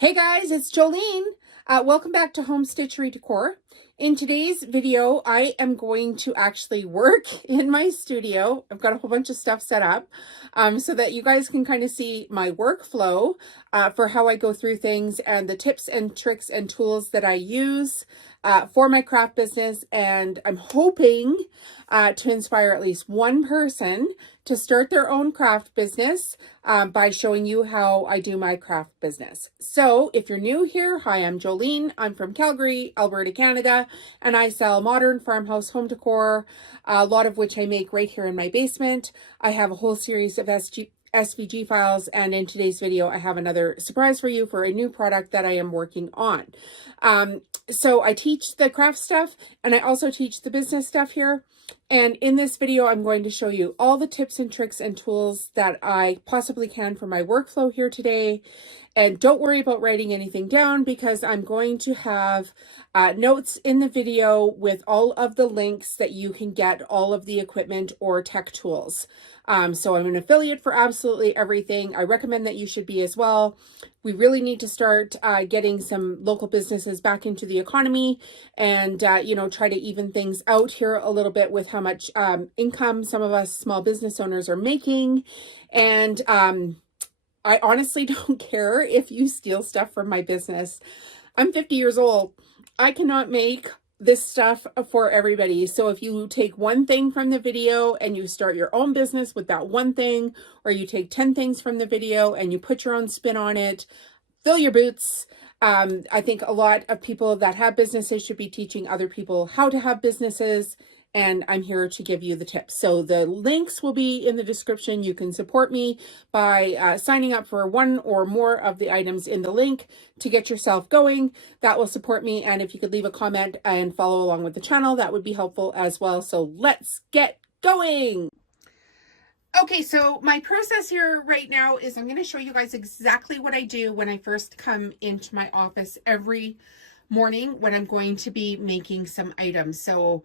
Hey guys, it's Jolene. Welcome back to Home Stitchery Decor. In today's video, I am going to actually work in my studio. I've got a whole bunch of stuff set up so that you guys can kind of see my workflow for how I go through things and the tips and tricks and tools that I use for my craft business. And I'm hoping to inspire at least one person to start their own craft business by showing you how I do my craft business. So if you're new here, hi, I'm Jolene. I'm from Calgary, Alberta, Canada, and I sell modern farmhouse home decor, a lot of which I make right here in my basement. I have a whole series of SVG files, and in today's video I have another surprise for you for a new product that I am working on. So I teach the craft stuff and I also teach the business stuff here. And in this video, I'm going to show you all the tips and tricks and tools that I possibly can for my workflow here today. And don't worry about writing anything down because I'm going to have notes in the video with all of the links that you can get all of the equipment or tech tools. So I'm an affiliate for absolutely everything. I recommend that you should be as well. We really need to start getting some local businesses back into the economy and, you know, try to even things out here a little bit with how much income some of us small business owners are making. And I honestly don't care if you steal stuff from my business. I'm 50 years old. I cannot make this stuff for everybody. So if you take one thing from the video and you start your own business with that one thing, or you take 10 things from the video and you put your own spin on it, fill your boots. I think a lot of people that have businesses should be teaching other people how to have businesses, and I'm here to give you the tips. So the links will be in the description. You can support me by signing up for one or more of the items in the link to get yourself going. That will support me. And if you could leave a comment and follow along with the channel, that would be helpful as well. So let's get going. Okay, so my process here right now is I'm going to show you guys exactly what I do when I first come into my office every morning when I'm going to be making some items. So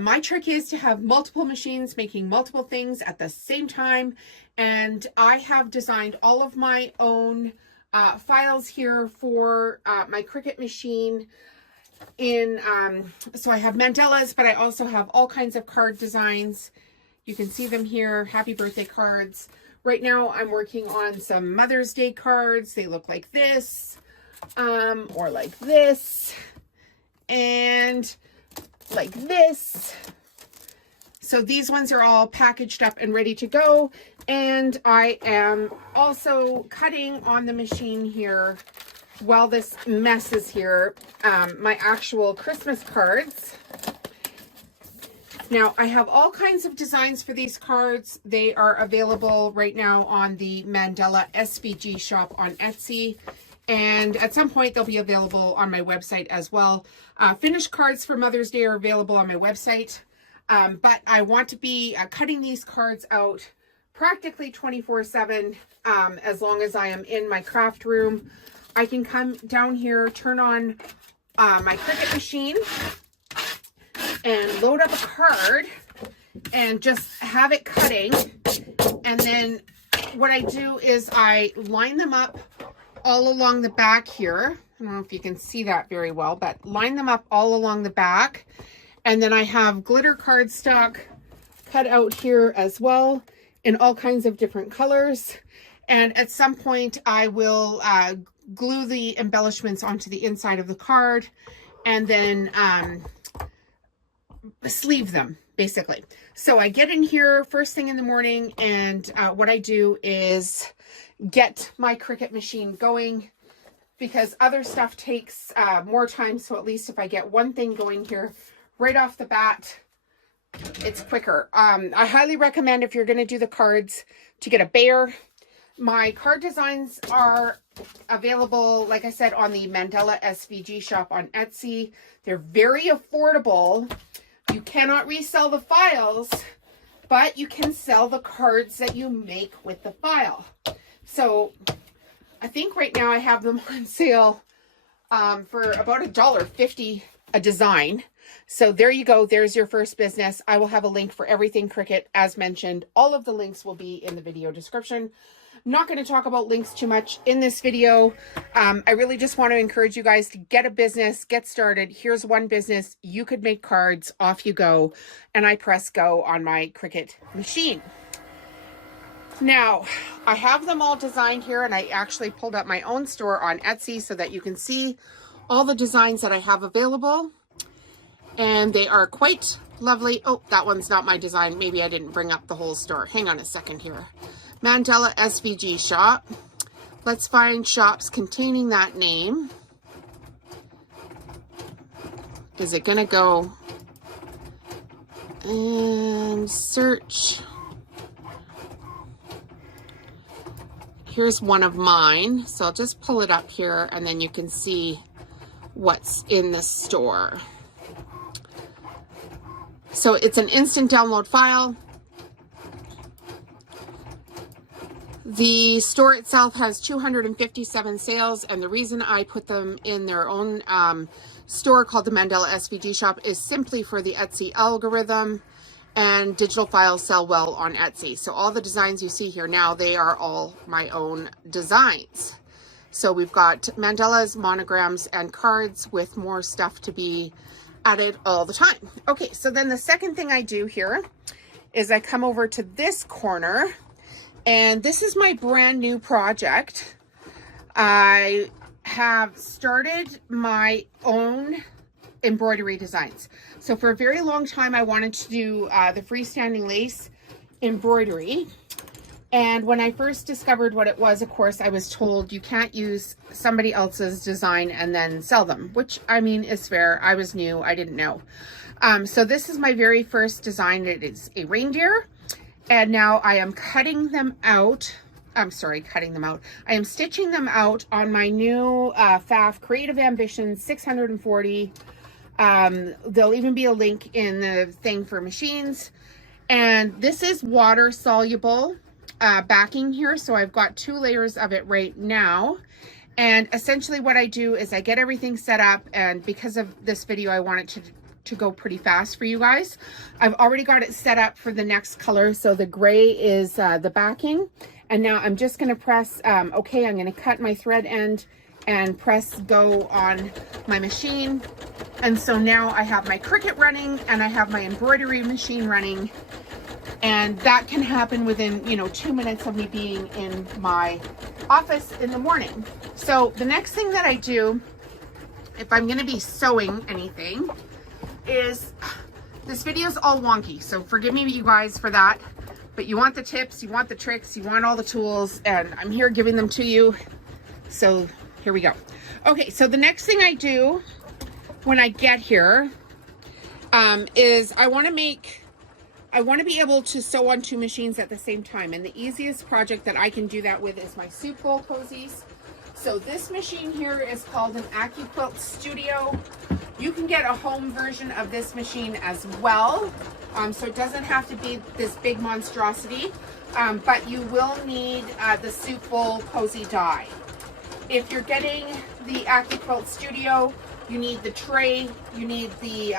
my trick is to have multiple machines making multiple things at the same time. And I have designed all of my own files here for my Cricut machine in, so I have mandalas, but I also have all kinds of card designs. You can see them here, happy birthday cards. Right now I'm working on some Mother's Day cards. They look like this. Or like this, and like this. So these ones are all packaged up and ready to go. And I am also cutting on the machine here while this mess is here, my actual Christmas cards. Now, I have all kinds of designs for these cards. They are available right now on the Mandala SVG shop on Etsy. And at some point, they'll be available on my website as well. Finished cards for Mother's Day are available on my website. But I want to be cutting these cards out practically 24/7 as long as I am in my craft room. I can come down here, turn on my Cricut machine, and load up a card and just have it cutting. And then what I do is I line them up all along the back here. I don't know if you can see that very well, but line them up all along the back. And then I have glitter cardstock cut out here as well in all kinds of different colors. And at some point I will glue the embellishments onto the inside of the card and then sleeve them basically. So I get in here first thing in the morning, and what I do is get my Cricut machine going because other stuff takes more time. So at least if I get one thing going here right off the bat, it's quicker. I highly recommend, if you're going to do the cards, to get a bear. My card designs are available, like I said, on the Mandala SVG shop on Etsy. They're very affordable. You cannot resell the files, but you can sell the cards that you make with the file. So I think right now I have them on sale for about $1.50 a design. So there you go. There's your first business. I will have a link for everything Cricut as mentioned. All of the links will be in the video description. not going to talk about links too much in this video. I really just want to encourage you guys to get a business, get started. Here's one business. You could make cards, off you go. And I press go on my Cricut machine. Now, I have them all designed here, and I actually pulled up my own store on Etsy so that you can see all the designs that I have available. And they are quite lovely. Oh, that one's not my design. Maybe I didn't bring up the whole store. Hang on a second here. Mandela SVG shop. Let's find shops containing that name. Is it going to go and search? Here's one of mine. So I'll just pull it up here and then you can see what's in the store. So it's an instant download file. The store itself has 257 sales, and the reason I put them in their own store called the Mandela SVG shop is simply for the Etsy algorithm, and digital files sell well on Etsy. So all the designs you see here now, they are all my own designs. So we've got mandalas, monograms, and cards with more stuff to be added all the time. Okay, so then the second thing I do here is I come over to this corner, and this is my brand new project. I have started my own embroidery designs. So for a very long time, I wanted to do the freestanding lace embroidery. And when I first discovered what it was, of course, I was told you can't use somebody else's design and then sell them, which I mean is fair. I was new, I didn't know. So this is my very first design. It is a reindeer. And now I am cutting them out. I'm sorry, cutting them out. I am stitching them out on my new FAF Creative Ambitions 640. There'll even be a link in the thing for machines. And this is water soluble backing here. So I've got 2 layers of it right now. And essentially what I do is I get everything set up, and because of this video, I want it to go pretty fast for you guys. I've already got it set up for the next color. So the gray is the backing. And now I'm just going to press okay. I'm going to cut my thread end and press go on my machine. And so now I have my Cricut running and I have my embroidery machine running. And that can happen within, 2 minutes of me being in my office in the morning. So the next thing that I do, if I'm going to be sewing anything, is this video is all wonky. So forgive me, you guys, for that. But you want the tips, you want the tricks, you want all the tools, and I'm here giving them to you. So here we go. Okay, so the next thing I do when I get here is I want to be able to sew on 2 machines at the same time. And the easiest project that I can do that with is my soup bowl cozies. So this machine here is called an Accuquilt Studio. You can get a home version of this machine as well. So it doesn't have to be this big monstrosity, but you will need the soup bowl cozy die. If you're getting the Accuquilt Studio, you need the tray, you need the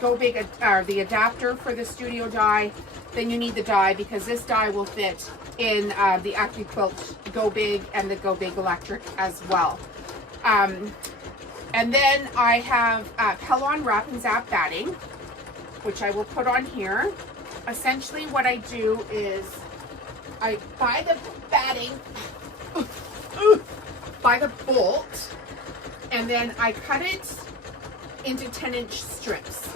Go Big, the adapter for the Studio die, then you need the die, because this die will fit in the Accuquilt Go Big and the Go Big Electric as well. And then I have Pellon Wrap and Zap batting, which I will put on here. Essentially what I do is I buy the batting by the bolt, and then I cut it into 10-inch strips.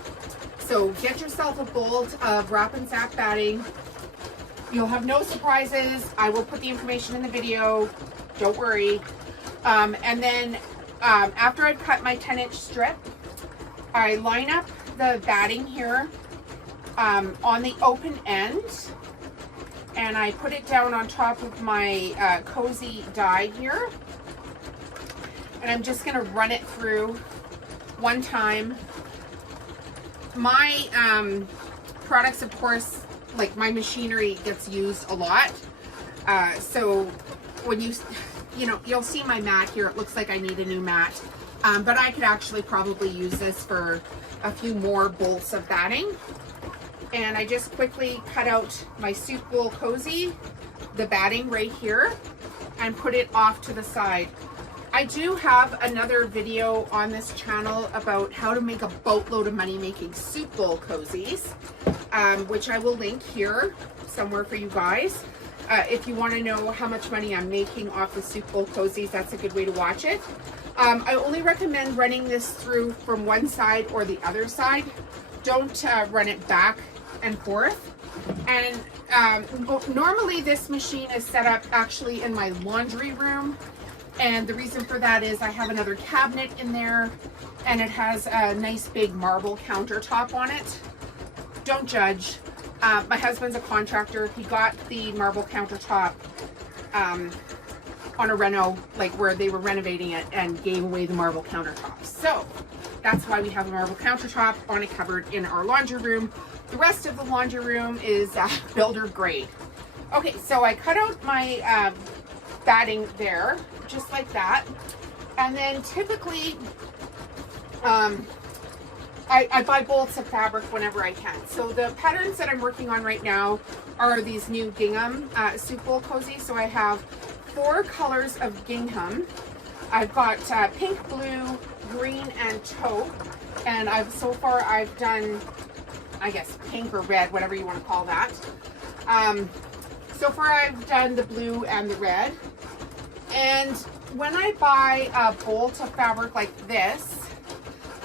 So get yourself a bolt of Wrap and Zap batting. You'll have no surprises. I will put the information in the video. Don't worry. And then after I've cut my 10-inch strip, I line up the batting here on the open end, and I put it down on top of my cozy die here. And I'm just going to run it through one time. My products, of course, like my machinery gets used a lot. So when you'll see my mat here, it looks like I need a new mat. But I could actually probably use this for a few more bolts of batting. And I just quickly cut out my soup bowl cozy the batting right here and put it off to the side. I do have another video on this channel about how to make a boatload of money making soup bowl cozies, which I will link here somewhere for you guys. If you want to know how much money I'm making off the soup bowl cozies, that's a good way to watch it. I only recommend running this through from one side or the other side. Don't run it back and forth. And normally this machine is set up actually in my laundry room. And the reason for that is I have another cabinet in there and it has a nice big marble countertop on it. Don't judge. My husband's a contractor. He got the marble countertop on a reno, like where they were renovating it, and gave away the marble countertop. So that's why we have a marble countertop on a cupboard in our laundry room. The rest of the laundry room is builder grade. Okay, so I cut out my batting there, just like that. And then typically, I buy bolts of fabric whenever I can. So the patterns that I'm working on right now are these new gingham soup bowl cozy. So I have 4 colors of gingham. I've got pink, blue, green, and taupe. And so far I've done, I guess, pink or red, whatever you want to call that. So far I've done the blue and the red. And when I buy a bolt of fabric like this,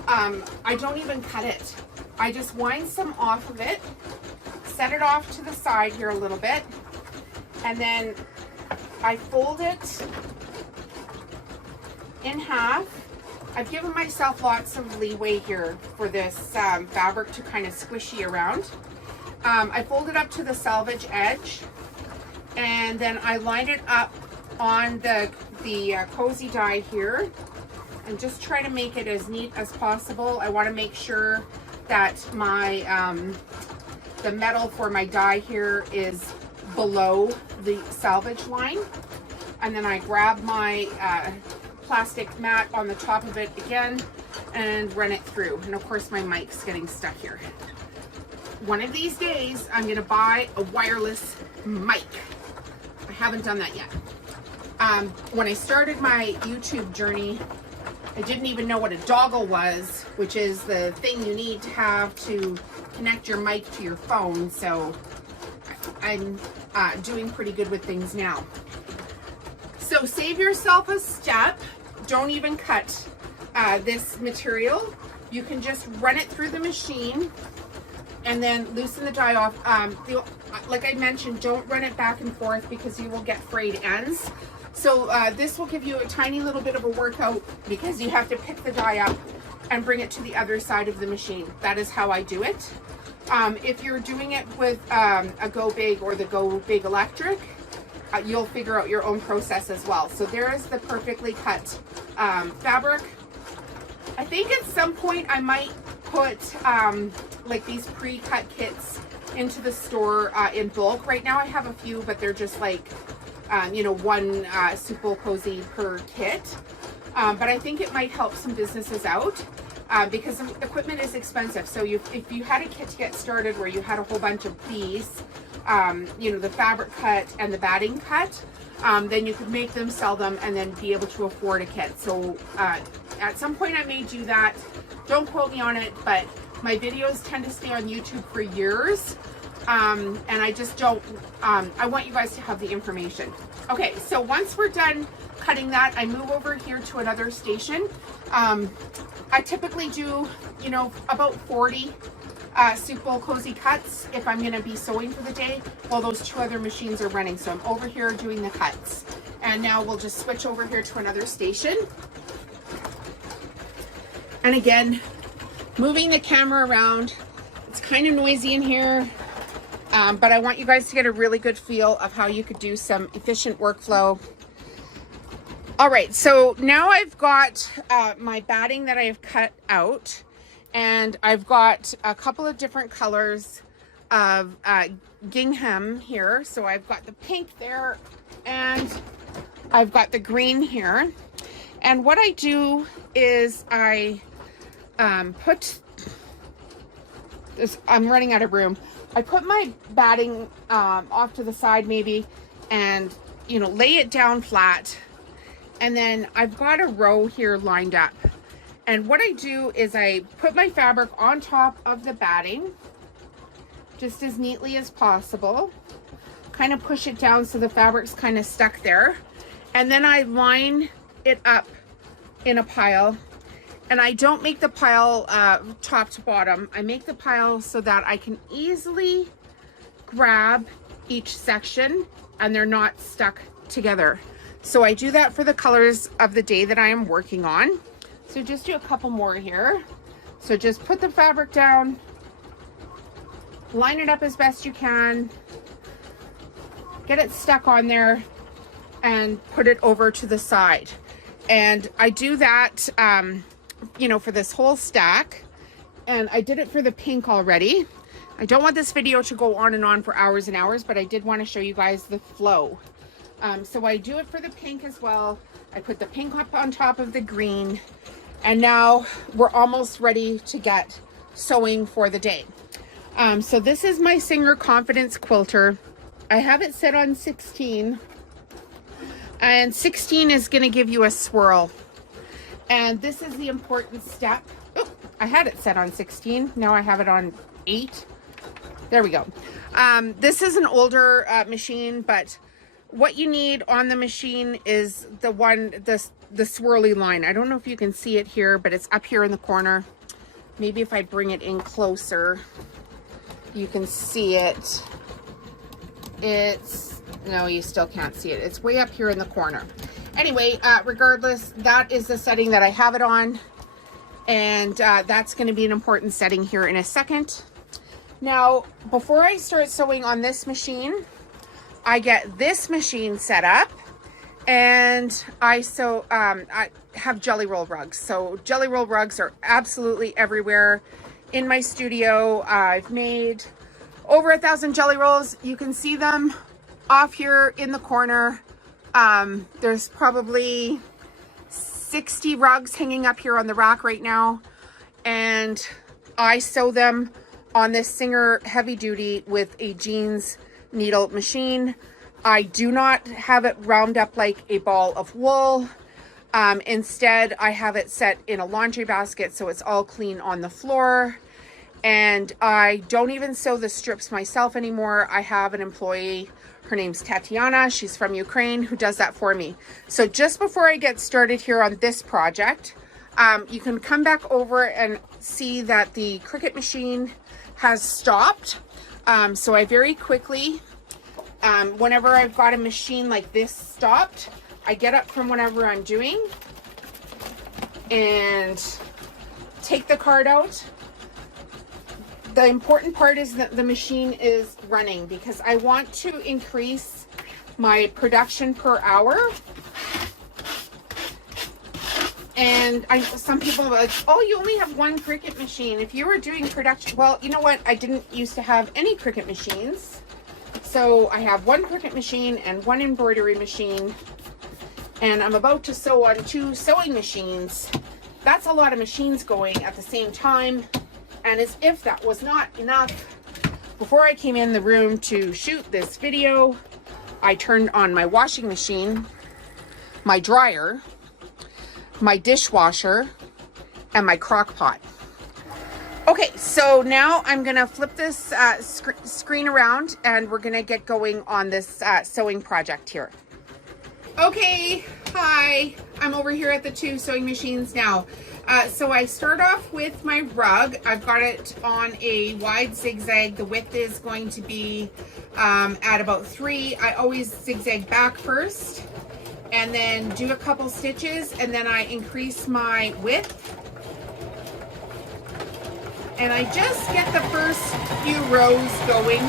I don't even cut it. I just wind some off of it, set it off to the side here a little bit, and then I fold it in half. I've given myself lots of leeway here for this fabric to kind of squishy around. I fold it up to the selvage edge, and then I line it up on the cozy die here, and just try to make it as neat as possible. I want to make sure that my the metal for my die here is below the selvage line, and then I grab my plastic mat on the top of it again and run it through. And of course my mic's getting stuck here. One of these days I'm gonna buy a wireless mic. I haven't done that yet. When I started my YouTube journey, I didn't even know what a doggle was, which is the thing you need to have to connect your mic to your phone. So I'm doing pretty good with things now. So save yourself a step. Don't even cut this material. You can just run it through the machine and then loosen the die off. Like I mentioned, don't run it back and forth because you will get frayed ends. So this will give you a tiny little bit of a workout because you have to pick the die up and bring it to the other side of the machine. That is how I do it. If you're doing it with a Go Big or the Go Big Electric, you'll figure out your own process as well. So there is the perfectly cut fabric. I think at some point I might put like these pre-cut kits into the store in bulk. Right now I have a few, but they're just like you know, one soup bowl cozy per kit. But I think it might help some businesses out because the equipment is expensive. So if you had a kit to get started where you had a whole bunch of these, you know, the fabric cut and the batting cut, then you could make them, sell them, and then be able to afford a kit. So at some point I may do that. Don't quote me on it, but my videos tend to stay on YouTube for years. And I just don't, I want you guys to have the information. Okay, so once we're done cutting that, I move over here to another station. I typically do, you know, about 40 soup bowl cozy cuts if I'm going to be sewing for the day while those 2 other machines are running. So I'm over here doing the cuts. And now we'll just switch over here to another station. And again, moving the camera around. It's kind of noisy in here. But I want you guys to get a really good feel of how you could do some efficient workflow. All right, so now I've got my batting that I've cut out, and I've got a couple of different colors of gingham here. So I've got the pink there, and I've got the green here. And what I do is I put this, I'm running out of room. I put my batting off to the side maybe, and, you know, lay it down flat. And then I've got a row here lined up. And what I do is I put my fabric on top of the batting, just as neatly as possible. Kind of push it down so the fabric's kind of stuck there. And then I line it up in a pile. And I don't make the pile top to bottom. I make the pile so that I can easily grab each section and they're not stuck together. So I do that for the colors of the day that I am working on. So just do a couple more here. So just put the fabric down, line it up as best you can, get it stuck on there, and put it over to the side. And I do that, you know, for this whole stack. And I did it for the pink already. I don't want this video to go on and on for hours and hours, but I did want to show you guys the flow. So I do it for the pink as well. I put the pink up on top of the green. And now we're almost ready to get sewing for the day. So this is my Singer Confidence Quilter. I have it set on 16. And 16 is going to give you a swirl. And this is the important step. Oh, I had it set on 16. Now I have it on 8. There we go. This is an older machine, but what you need on the machine is the swirly line. I don't know if you can see it here, but it's up here in the corner. Maybe if I bring it in closer, you can see it. No, you still can't see it. It's way up here in the corner. Anyway, regardless, that is the setting that I have it on. And that's going to be an important setting here in a second. Now, before I start sewing on this machine, I get this machine set up. And I have jelly roll rugs. So jelly roll rugs are absolutely everywhere in my studio. I've made over 1,000 jelly rolls. You can see them off here in the corner. There's probably 60 rugs hanging up here on the rack right now. And I sew them on this Singer heavy duty with a jeans needle machine. I do not have it wound up like a ball of wool. Instead, I have it set in a laundry basket so it's all clean on the floor. And I don't even sew the strips myself anymore. I have an employee, her name's Tatiana, she's from Ukraine, who does that for me. So just before I get started here on this project, you can come back over and see that the Cricut machine has stopped. So I very quickly, whenever I've got a machine like this stopped, I get up from whatever I'm doing and take the card out. The important part is that the machine is running because I want to increase my production per hour. And some people are like, oh, you only have one Cricut machine. If you were doing production, well, you know what? I didn't used to have any Cricut machines. So I have one Cricut machine and one embroidery machine. And I'm about to sew on 2 sewing machines. That's a lot of machines going at the same time. And as if that was not enough, before I came in the room to shoot this video, I turned on my washing machine, my dryer, my dishwasher, and my crock pot. Okay, so now I'm gonna flip this screen around and we're gonna get going on this sewing project here. Okay, hi, I'm over here at the 2 sewing machines now. So I start off with my rug. I've got it on a wide zigzag. The width is going to be at about 3. I always zigzag back first and then do a couple stitches and then I increase my width. And I just get the first few rows going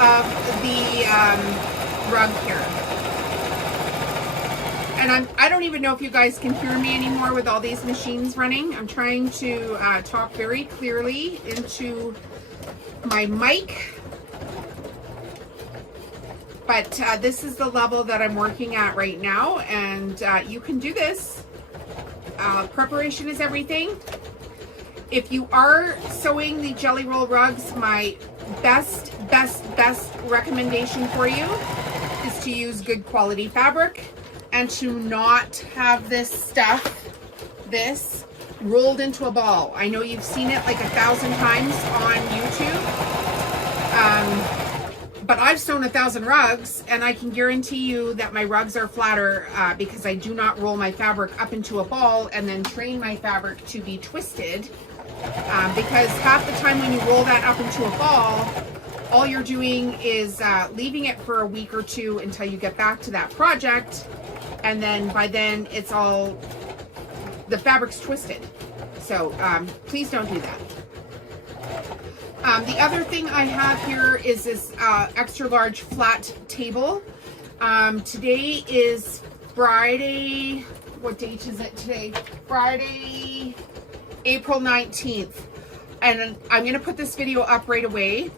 of the rug here. And I don't even know if you guys can hear me anymore with all these machines running. I'm trying to talk very clearly into my mic. But this is the level that I'm working at right now. And you can do this. Preparation is everything. If you are sewing the jelly roll rugs, my best recommendation for you is to use good quality fabric and to not have this rolled into a ball. I know you've seen it like 1,000 times on YouTube, but I've sewn 1,000 rugs, and I can guarantee you that my rugs are flatter because I do not roll my fabric up into a ball and then train my fabric to be twisted, because half the time when you roll that up into a ball, all you're doing is leaving it for a week or two until you get back to that project, and then by then it's all, the fabric's twisted. So please don't do that. The other thing I have here is this extra large flat table. Today is Friday. What date is it today? Friday, April 19th. And I'm going to put this video up right away.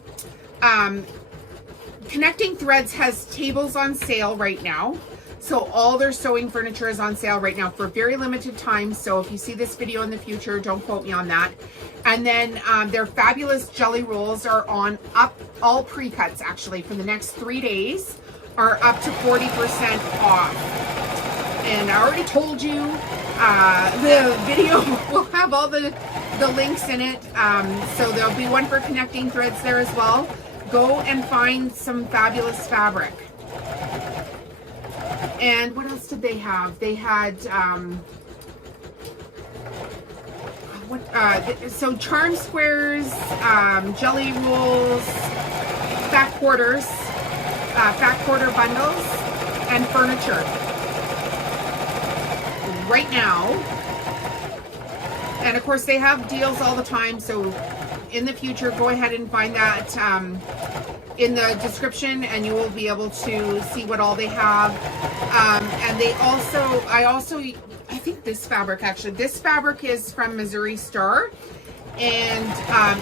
Connecting Threads has tables on sale right now. So all their sewing furniture is on sale right now for very limited time. So if you see this video in the future, don't quote me on that. And then their fabulous jelly rolls are on up, all pre-cuts actually for the next 3 days are up to 40% off. And I already told you the video will have all the links in it. So there'll be one for Connecting Threads there as well. Go and find some fabulous fabric. And what else did they have? They had, so charm squares, jelly rolls, fat quarter bundles, and furniture. Right now. And of course they have deals all the time, so in the future, go ahead and find that in the description, and you will be able to see what all they have. And they also, I think this fabric is from Missouri Star, and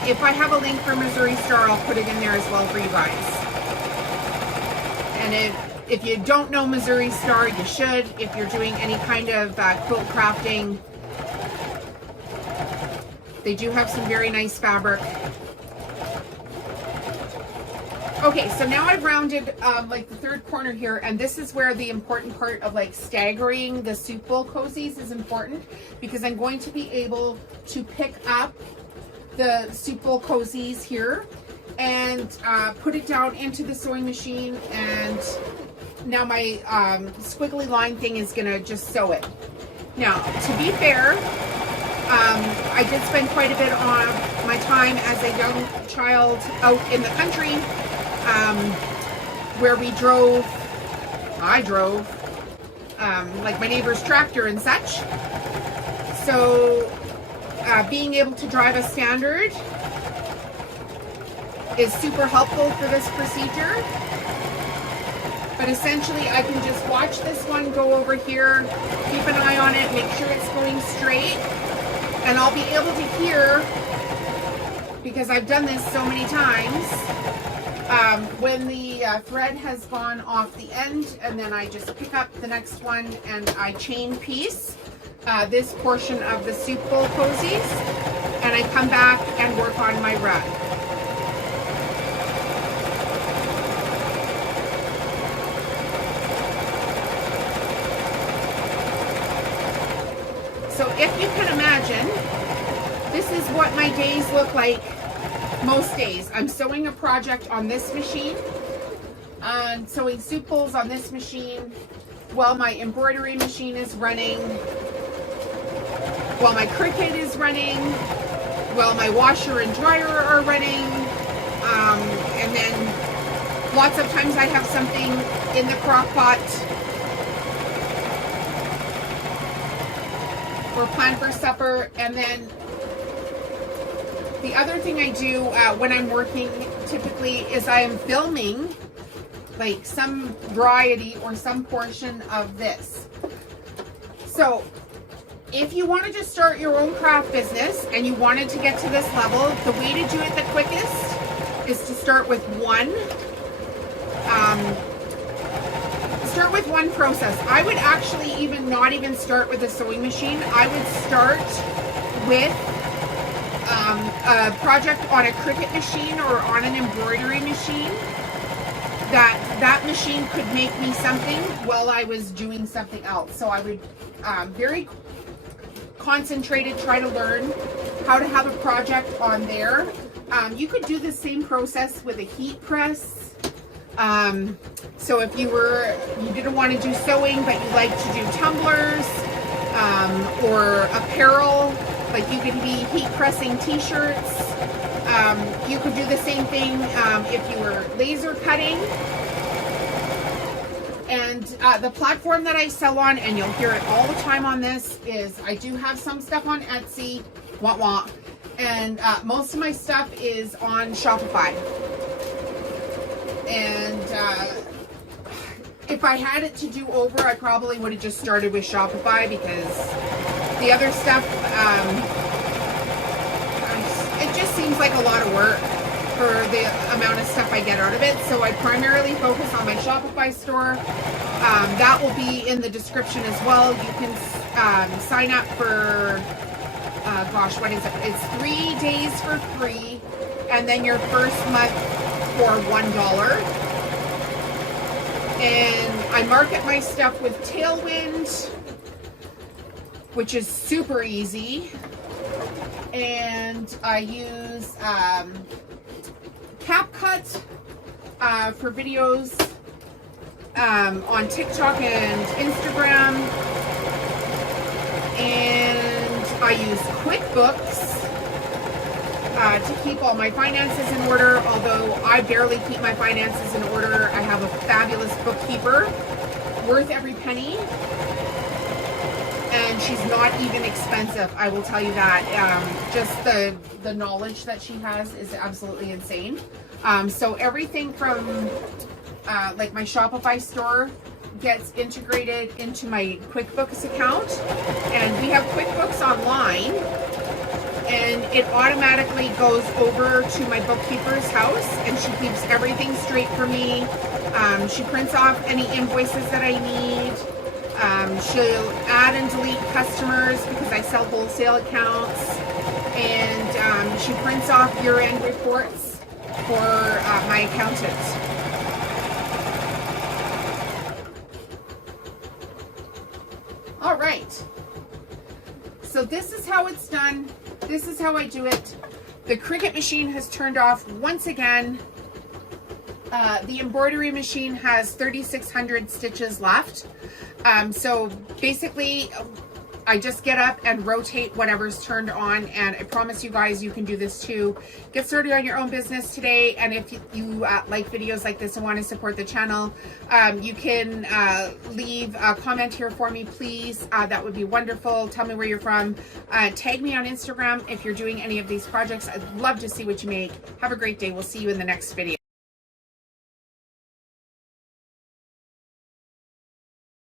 if I have a link for Missouri Star, I'll put it in there as well for you guys. And if you don't know Missouri Star, you should. If you're doing any kind of quilt crafting, they do have some very nice fabric. Okay, so now I've rounded like the third corner here, and this is where the important part of like staggering the soup bowl cozies is important, because I'm going to be able to pick up the soup bowl cozies here and put it down into the sewing machine, and now my squiggly line thing is gonna just sew it. Now, to be fair, I did spend quite a bit of my time as a young child out in the country, where I drove like my neighbor's tractor and such. So being able to drive a standard is super helpful for this procedure. But essentially I can just watch this one go over here, keep an eye on it, make sure it's going straight, and I'll be able to hear, because I've done this so many times, when the thread has gone off the end, and then I just pick up the next one and I chain piece this portion of the soup bowl cozies, and I come back and work on my rug. So if you can imagine, this is what my days look like most days. I'm sewing a project on this machine, I'm sewing soup bowls on this machine, while my embroidery machine is running, while my Cricut is running, while my washer and dryer are running, and then lots of times I have something in the crock pot or plan for supper. And then the other thing I do when I'm working typically is I am filming like some variety or some portion of this. So if you wanted to start your own craft business and you wanted to get to this level, the way to do it the quickest is to start with one process. I would actually not even start with a sewing machine. I would start with a project on a Cricut machine or on an embroidery machine. that machine could make me something while I was doing something else. So I would very concentrated try to learn how to have a project on there. You could do the same process with a heat press. So if you didn't want to do sewing, but you like to do tumblers or apparel, like you could be heat pressing t-shirts. You could do the same thing if you were laser cutting. And the platform that I sell on, and you'll hear it all the time on this, is I do have some stuff on Etsy, and most of my stuff is on Shopify. And if I had it to do over, I probably would have just started with Shopify, because the other stuff, it just seems like a lot of work for the amount of stuff I get out of it. So I primarily focus on my Shopify store. That will be in the description as well. You can sign up for, gosh, what is it? It's 3 days for free, and then your first month for $1. And I market my stuff with Tailwind, which is super easy. And I use CapCut for videos on TikTok and Instagram. And I use QuickBooks to keep all my finances in order, although I barely keep my finances in order. I have a fabulous bookkeeper, worth every penny. And she's not even expensive, I will tell you that. Just the knowledge that she has is absolutely insane. So everything from like my Shopify store gets integrated into my QuickBooks account. And we have QuickBooks online, and it automatically goes over to my bookkeeper's house, and she keeps everything straight for me. She prints off any invoices that I need. She'll add and delete customers because I sell wholesale accounts, and she prints off year-end reports for my accountant. All right, so this is how it's done. This is how I do it. The Cricut machine has turned off once again. The embroidery machine has 3,600 stitches left. So basically, I just get up and rotate whatever's turned on, and I promise you guys you can do this too. Get started on your own business today, and if you like videos like this and want to support the channel, you can leave a comment here for me, please. That would be wonderful. Tell me where you're from. Tag me on Instagram if you're doing any of these projects. I'd love to see what you make. Have a great day. We'll see you in the next video.